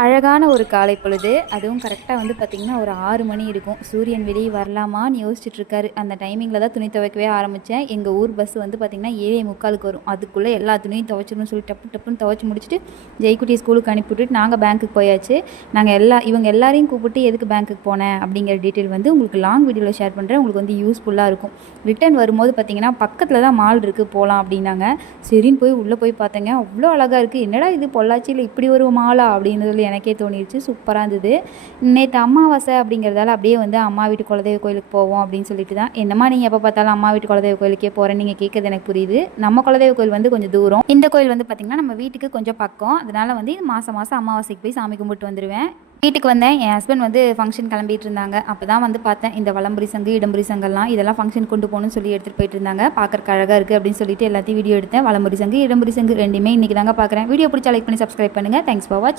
அழகான ஒரு காலை பொழுது. அதுவும் கரெக்டாக வந்து பார்த்திங்கன்னா ஒரு 6 மணி இருக்கும். சூரியன் வெளியே வரலாமான்னு யோசிச்சுட்ருக்காரு. அந்த டைமிங்கில் தான் துணி துவைக்கவே ஆரம்பித்தேன். எங்கள் ஊர் பஸ் வந்து பார்த்திங்கன்னா 7:45 வரும். அதுக்குள்ளே எல்லா துணியும் துவைச்சிடணும்னு சொல்லி டப்பு டப்புன்னு துவைச்சி முடிச்சுட்டு ஜெய்குட்டி ஸ்கூலுக்கு அனுப்பி விட்டுட்டு நாங்கள் பேங்க்குக்கு போயாச்சு. இவங்க எல்லாரையும் கூப்பிட்டு எதுக்கு பேங்க்குக்கு போனேன் அப்படிங்கிற டீட்டெயில் வந்து உங்களுக்கு லாங் வீடியோவில் ஷேர் பண்ணுறேன். உங்களுக்கு வந்து யூஸ்ஃபுல்லாக இருக்கும். ரிட்டன் வரும்போது பார்த்திங்கன்னா பக்கத்தில் தான் மால் இருக்குது, போகலாம் அப்படின்னாங்க. சரின்னு போய் உள்ளே போய் பார்த்தேங்க. அவ்வளோ அழகாக இருக்குது. என்னடா இது பொள்ளாச்சியில் இப்படி ஒரு மாலா அப்படின்னு எனக்கே தோணிடுச்சு. சூப்பராக இருந்தது. நேற்று அமாவாசை அப்படிங்கிறதால அப்படியே வந்து அம்மா வீட்டு குலதெய்வ கோயிலுக்கு போவோம் அப்படின்னு சொல்லிட்டு தான். என்னம்மா நீங்கள் எப்போ பார்த்தாலும் அம்மா வீட்டு குலதெய்வ கோயிலுக்கே போகிறேன் நீங்கள் கேட்குறது எனக்கு புரியுது. நம்ம குலதெய்வ கோயில் வந்து கொஞ்சம் தூரம். இந்த கோயில் வந்து பார்த்திங்கன்னா நம்ம வீட்டுக்கு கொஞ்சம் பக்கம். அதனால் வந்து மாதம் அமாவாசைக்கு போய் சாமி கும்பிட்டு வந்துடுவேன். வீட்டுக்கு வந்தேன். என் ஹஸ்பண்ட் வந்து ஃபங்க்ஷன் கிளம்பிட்டு இருந்தாங்க. அப்போ தான் வந்து பார்த்தேன் இந்த வலம்புரி சங்கு, இடம்புரி சங்கெல்லாம் இதெல்லாம் ஃபங்க்ஷன் கொண்டு போகணும்னு சொல்லி எடுத்துகிட்டு போயிட்டு இருந்தாங்க. பார்க்குறக்கு அழகாக இருக்குது அப்படின்னு சொல்லிட்டு எல்லாத்தையும் வீடியோ எடுத்தேன். வலம்புரி சங்கு, இடம்புரி சங்கு ரெண்டுமே இன்றைக்கி தாங்க பார்க்குறேன். வீடியோ பிடிச்சா லைக் பண்ணி சப்ஸ்கிரைப் பண்ணுங்கள். Thanks for watch.